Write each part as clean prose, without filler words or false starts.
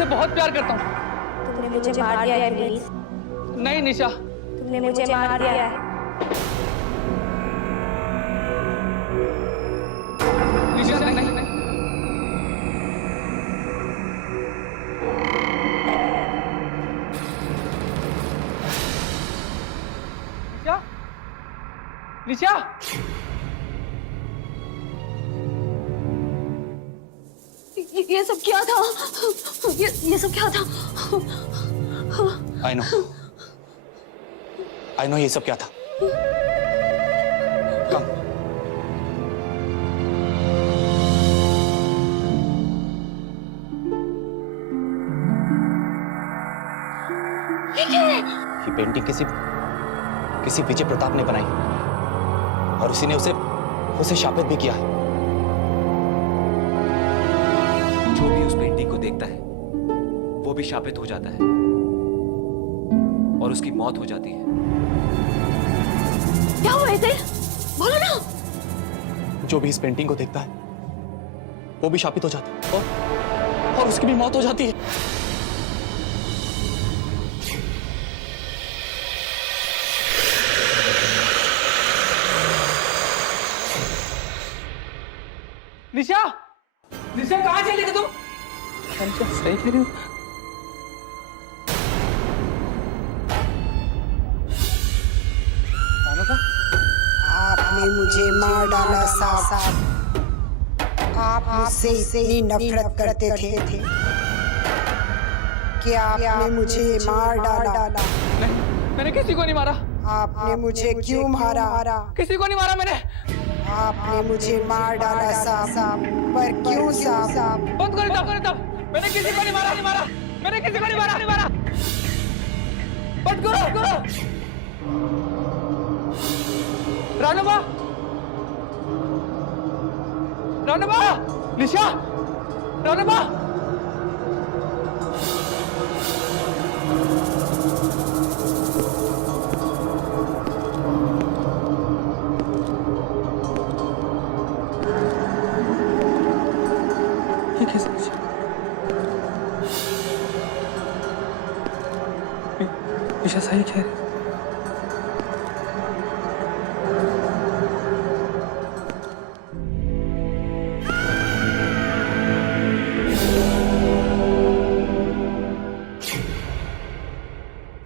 उससे बहुत प्यार करता हूँ। तुमने मुझे मार दिया है प्लीज। नहीं निशा, तुमने मुझे मार दिया है। निशा नहीं। निशा, निशा, ये सब क्या था? ये सब क्या था? आई नो ये सब क्या था। कम। ये क्या है? ये पेंटिंग किसी विजय प्रताप ने बनाई और उसी ने उसे शापित भी किया है। जो भी उस पेंटिंग को देखता है वो भी शापित हो जाता है और उसकी मौत हो जाती है। क्या हुआ इसे? बोलो ना। जो भी इस पेंटिंग को देखता है वो भी शापित हो जाता है और उसकी भी मौत हो जाती है। निशा, निशा कहाँ चली गई तुम? अच्छा सही कह रही हो। आपने मुझे मार डाला साहब। आप मुझसे इतनी नफरत करते थे कि आपने मुझे मार डाला। नहीं, मैंने किसी को नहीं मारा। आपने मुझे क्यों मारा? किसी को नहीं मारा मैंने। आपने मुझे मार डाला साहब, पर क्यों साहब? बंद करो तब। मैंने किसी को नहीं मारा। मैंने किसी को नहीं मारा। बंद करो। रानवा, निशा, रानवा। ये कैसे? निशा सही कह रही।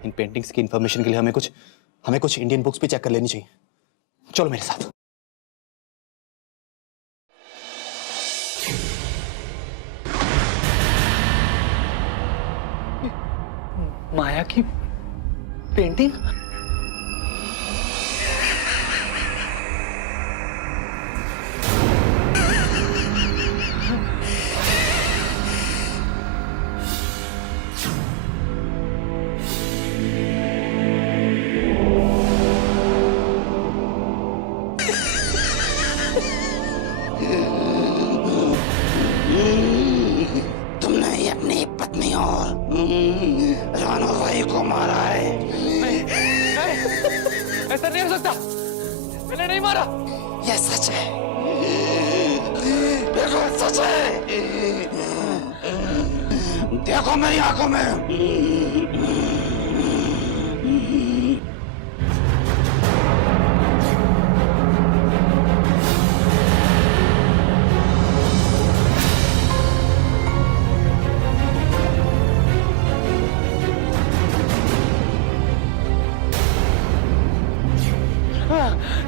इन पेंटिंग्स की इंफॉर्मेशन के लिए हमें कुछ इंडियन बुक्स भी चेक कर लेनी चाहिए। चलो मेरे साथ। माया की पेंटिंग? तुमने ही अपनी पत्नी और राणा भाई को मारा है। नहीं, ऐसा नहीं हो सकता। मैंने नहीं मारा। यह सच है, बिल्कुल सच है। देखो मेरी आंखों में।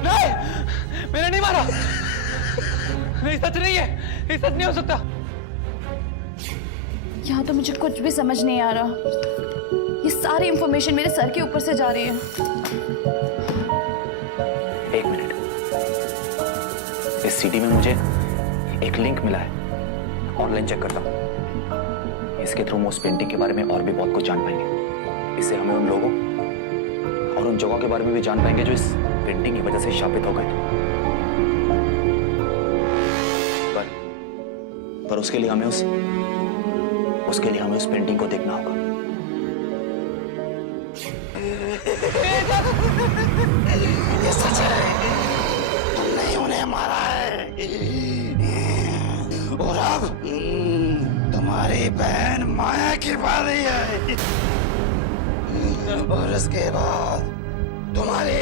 नहीं, मैंने नहीं मारा। नहीं, सच नहीं है। ये सच नहीं हो सकता। यहाँ तो मुझे कुछ भी समझ नहीं आ रहा। ये सारी इंफॉर्मेशन मेरे सर के ऊपर से जा रही है। एक मिनट। इस सीडी में मुझे एक लिंक मिला है। ऑनलाइन चेक करता हूँ। इसके थ्रू हम उस पेंटिंग के बारे में और भी बहुत कुछ जान पाएंगे। इससे हमें उन लोगों और उन जगहों के बारे में भी जान पाएंगे जो इस पेंटिंग की वजह से शापित हो गए थे। पर उसके लिए हमें उस पेंटिंग को देखना होगा। ये सच है, तुमने उन्हें मारा है और अब तुम्हारे तुम्हारी बहन माया की बारी है और उसके बाद तुम्हारी।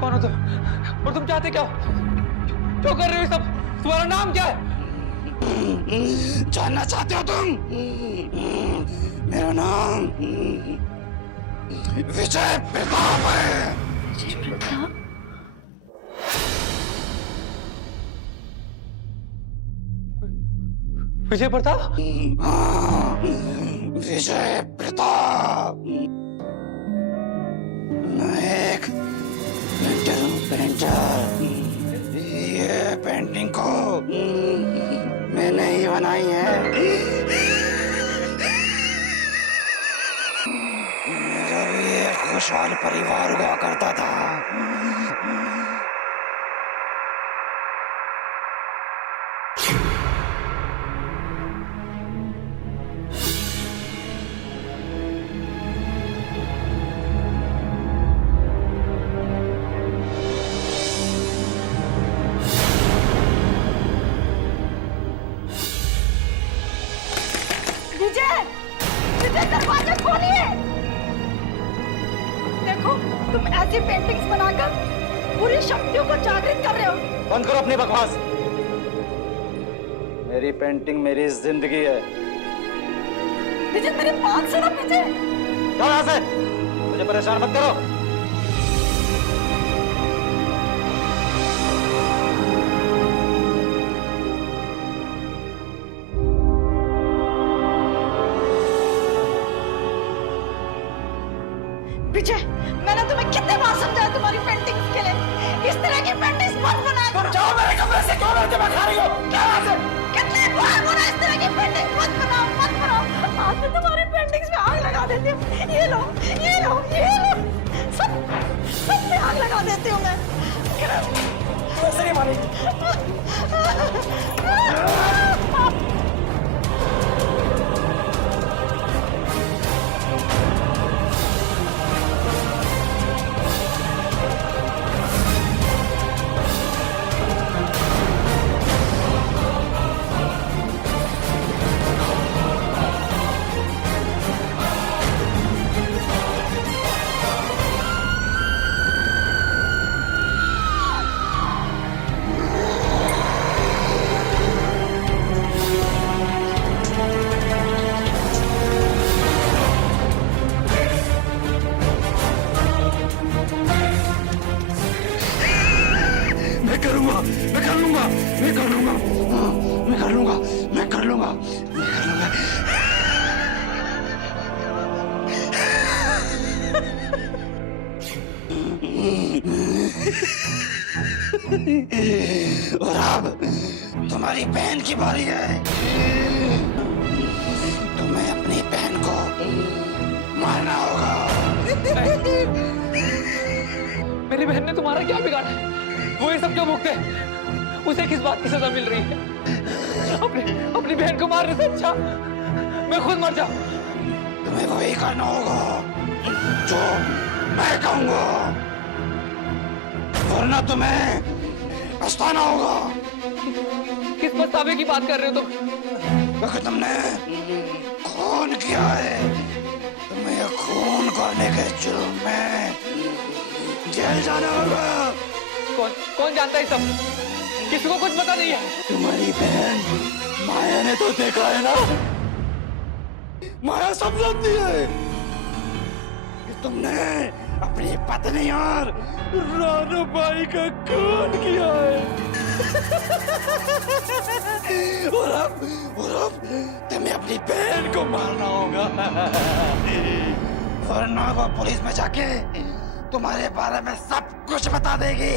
कौन हो तुम और तुम चाहते क्या हो? क्यों कर रहे हो ये सब? तुम्हारा नाम क्या है? जानना चाहते हो तुम? मेरा नाम विजय प्रताप है। विजय प्रताप? हाँ, विजय प्रताप। मैं एक पेंटर हूँ, पेंटर। ये पेंटिंग को मैंने ही बनाई है। जब ये खुशहाल परिवार हुआ करता था, विजय, विजय दरवाजा खोलिए। देखो, तुम ऐसी पेंटिंग्स बनाकर पूरी शक्तियों को जागृत कर रहे हो। बंद करो अपनी बकवास। मेरी पेंटिंग मेरी जिंदगी है। विजय मेरी बात सुनो विजय। जाओ यहाँ से, मुझे परेशान मत करो। विजय, मैंने तुम्हें कितने बार समझाया तुम्हारी पेंटिंग्स के लिए इस तरह की पेंटिंग्स मत बनाया करो। जाओ मेरे कमरे से, क्यों मेरे दिमाग खा रही हो? क्या बात है? कितने बार बोला इस तरह की पेंटिंग मत बनाओ, मत बनाओ। आज मैं तुम्हारी पेंटिंग्स में आग लगा देती हूँ। ये लो, ये लो, ये लो, सब में आग लगा देती हूँ मैं। कैसे नहीं मानी? मैं कर लूंगा, मैं कर लूंगा, मैं कर लूंगा, मैं कर लूंगा, मैं कर लूंगा, मैं कर लूंगा। और अब तुम्हारी बहन की बारी है। तुम्हें अपनी बहन को मारना होगा। मेरी बहन ने तुम्हारा क्या बिगाड़ा है? वो ये सब क्यों भुगते? उसे किस बात की सजा मिल रही है? अपनी बहन को मारने से अच्छा मैं खुद मर जाऊं। तुम्हें वही करना होगा जो मैं कहूंगा, वरना तुम्हें पछताना होगा। किस पछतावे की बात कर रहे हो तुम? अगर तुमने खून किया है, तुम्हें खून करने के जुर्म में जेल जाना होगा। कौन जानता है सब? किसी को कुछ पता नहीं है। तुम्हारी बहन माया ने तो देखा है ना? माया सब जानती है कि तुमने अपनी पत्नी और रानू बाई का खून किया है। और अब तुम्हें अपनी बहन को मारना होगा, वरना वो पुलिस में जाके तुम्हारे बारे में सब कुछ बता देगी।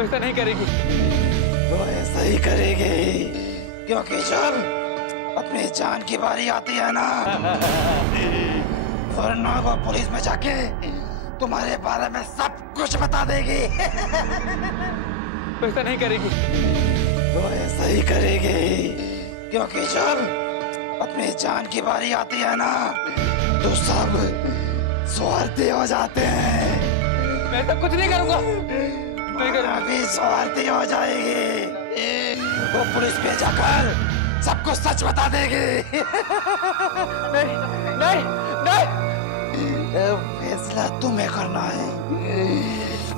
ऐसा नहीं करेगी। वो ऐसा ही करेगी, क्योंकि जब अपनी जान की बारी आती है ना, वरना वो पुलिस में जाके तुम्हारे बारे में सब कुछ बता देगी। ऐसा नहीं करेगी। वो ऐसा ही करेगी, क्योंकि जब अपनी जान की बारी आती है ना, तो सब स्वार्थी हो जाते हैं। मैं ऐसा कुछ नहीं करूंगा। अभी स्वार्थी हो जाएगी। वो पुलिस भेजा कर सबको सच बता देगी। नहीं नहीं नहीं। फैसला तुम्हें करना है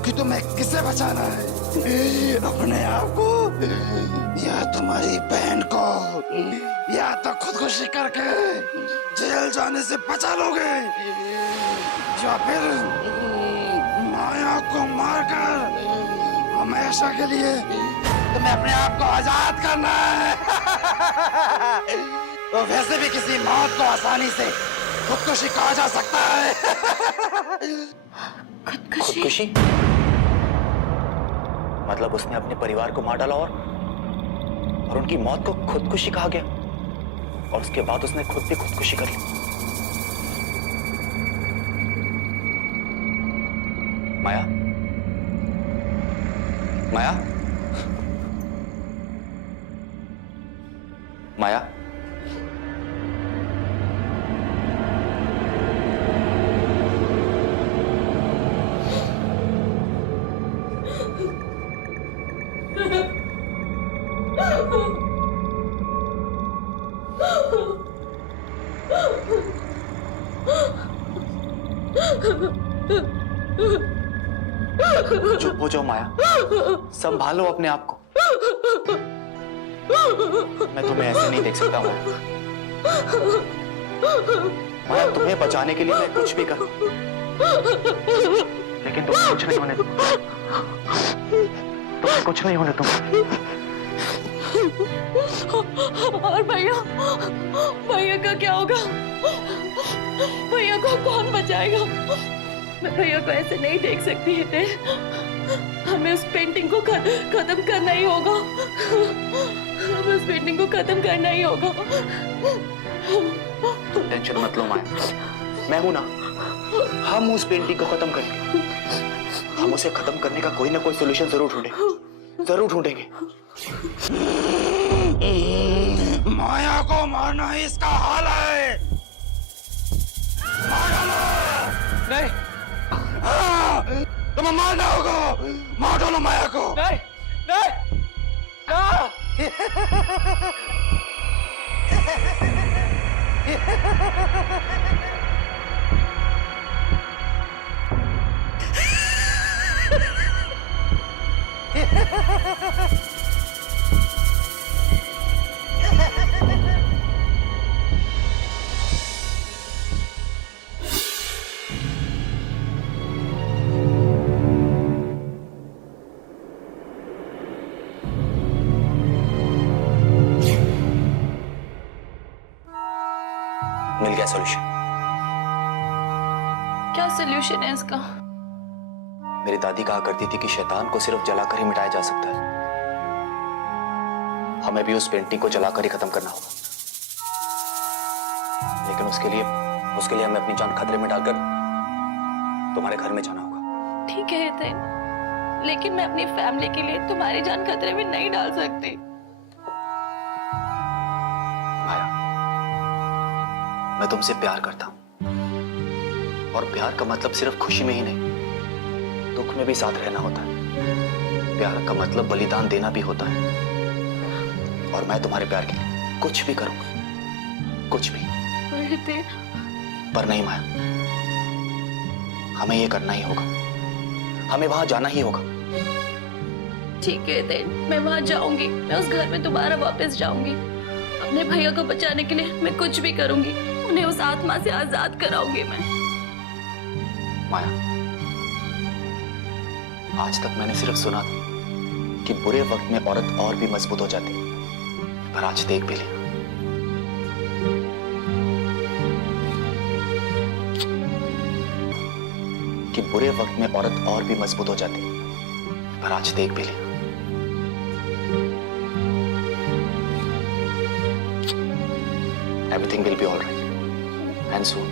कि तुम्हें किसे बचाना है, अपने आप को या तुम्हारी बहन को, या तो खुदकुशी करके जेल जाने से बचा लोगे, या फिर माया को मारकर हमेशा के लिए तुम्हें अपने आप को आजाद करना है। तो वैसे भी किसी मौत को आसानी से खुदकुशी कहा जा सकता है। खुदकुशी? मतलब उसने अपने परिवार को मार डाला और उनकी मौत को खुदकुशी कहा गया, और उसके बाद उसने खुद भी खुदकुशी कर ली। माया, माया, माया, चुप हो जाओ माया, संभालो अपने आप को। मैं तुम्हें ऐसे नहीं देख सकता माया। माया, तुम्हें बचाने के लिए मैं कुछ भी करूं, लेकिन तुम्हें कुछ नहीं होने दूंगा। तुम्हें कुछ नहीं होने दूंगा। और भैया, भैया का क्या होगा? भैया को कौन बचाएगा? मैं भैया को ऐसे नहीं देख सकती है। हमें उस पेंटिंग को खत्म करना ही होगा। हमें उस पेंटिंग को खत्म करना ही होगा। तुम टेंशन मत लो माया, मैं हूं ना। हम उस पेंटिंग को खत्म करेंगे। हम उसे खत्म करने का कोई ना कोई सोल्यूशन जरूर ढूंढेंगे, जरूर ढूंढेंगे। माया को मारना ही इसका हाल है। मार डालो। नहीं तुम्हें मारना होगा, मार डालो माया को। नहीं नहीं ना। मिल गया सॉल्यूशन। क्या सॉल्यूशन है इसका? मेरी दादी कहा करती थी कि शैतान को सिर्फ जलाकर ही मिटाया जा सकता है। हमें भी उस पेंटिंग को जलाकर ही खत्म करना होगा, लेकिन उसके लिए हमें अपनी जान खतरे में डालकर तुम्हारे घर में जाना होगा। ठीक है हितेन, लेकिन मैं अपनी फैमिली के लिए तुम्हारी जान खतरे में नहीं डाल सकती। माया, मैं तुमसे प्यार करता हूं, और प्यार का मतलब सिर्फ खुशी में ही नहीं, दुख में भी साथ रहना होता है। प्यार का मतलब बलिदान देना भी होता है, और मैं तुम्हारे प्यार के लिए कुछ भी करूंगा, कुछ भी। पर नहीं माया, हमें ये करना ही होगा, हमें वहां जाना ही होगा। ठीक है हितेन, मैं वहां जाऊंगी। मैं उस घर में दोबारा वापस जाऊंगी। अपने भैया को बचाने के लिए मैं कुछ भी करूंगी। उन्हें उस आत्मा से आजाद कराऊंगी मैं। माया, आज तक मैंने सिर्फ सुना था कि बुरे वक्त में औरत और भी मजबूत हो जाती, पर आज देख भी लिया। कि बुरे वक्त में औरत और भी मजबूत हो जाती, पर आज देख भी लिया। Everything will be all right, and soon.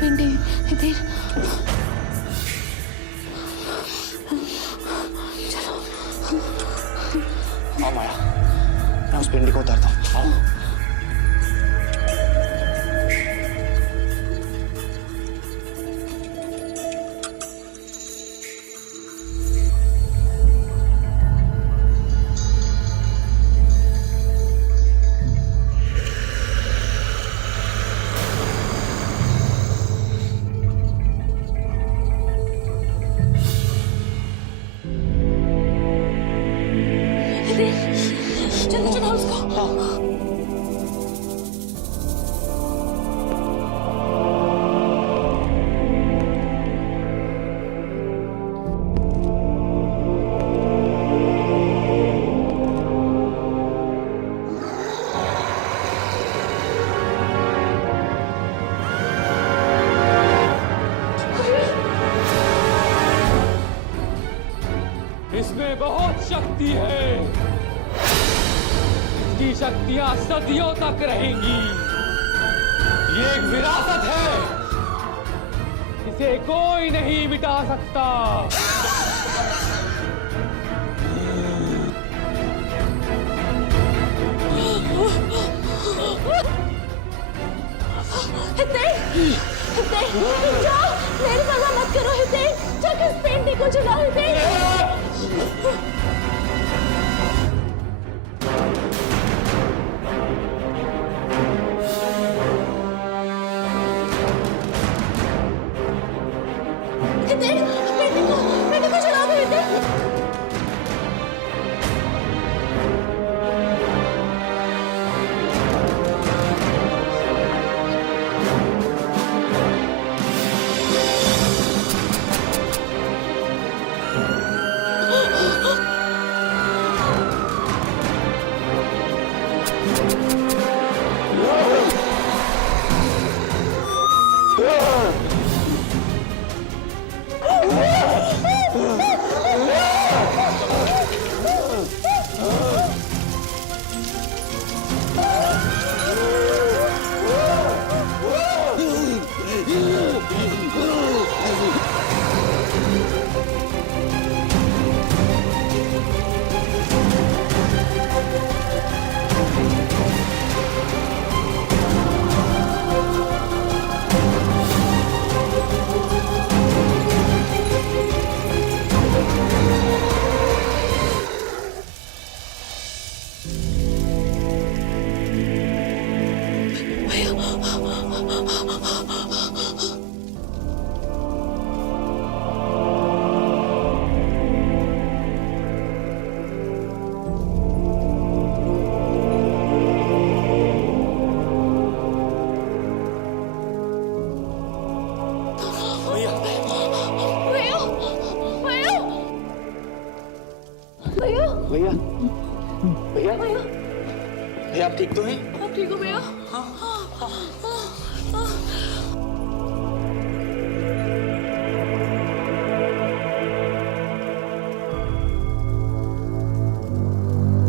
Painting Hiten आओ माया, मैं उस पेंटिंग को उतारता हूँ। आओ। जल्दी चढ़ाओ उसको। इसमें बहुत शक्ति है, इसकी शक्तियां सदियों तक रहेंगी। ये एक विरासत है, इसे कोई नहीं मिटा सकता। हितेन, जाओ, मेरी परवाह मत करो हितेन, जाकर इस पेंटिंग को जलाओ हितेन। हितेन, पेंटिंग को जला दो हितेन। भैया, भैया, भैया आप ठीक तो हैं? आप ठीक हो भैया?